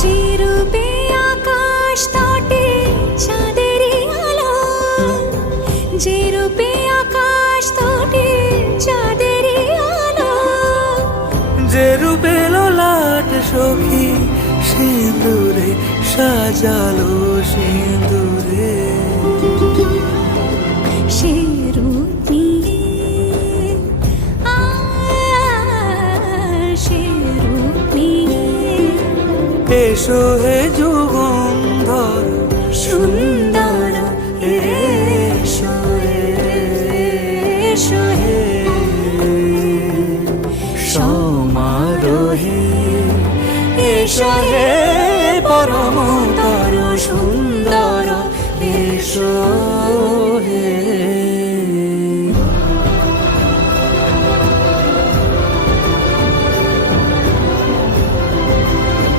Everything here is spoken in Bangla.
যে রূপে আকাশ তটে চাঁদেরই আলো, যে রূপে আকাশ তটে চাঁদেরই আলো, যে রূপে ললাট সখী সিঁদুরে সাজালো সিঁদুরে। সে রূপ নিয়ে সে রূপ নিয়ে এসো হে যুগন্ধর সুন্দর এসো এসো হে সমারোহে এসো হে পরমতর সুন্দর এসো।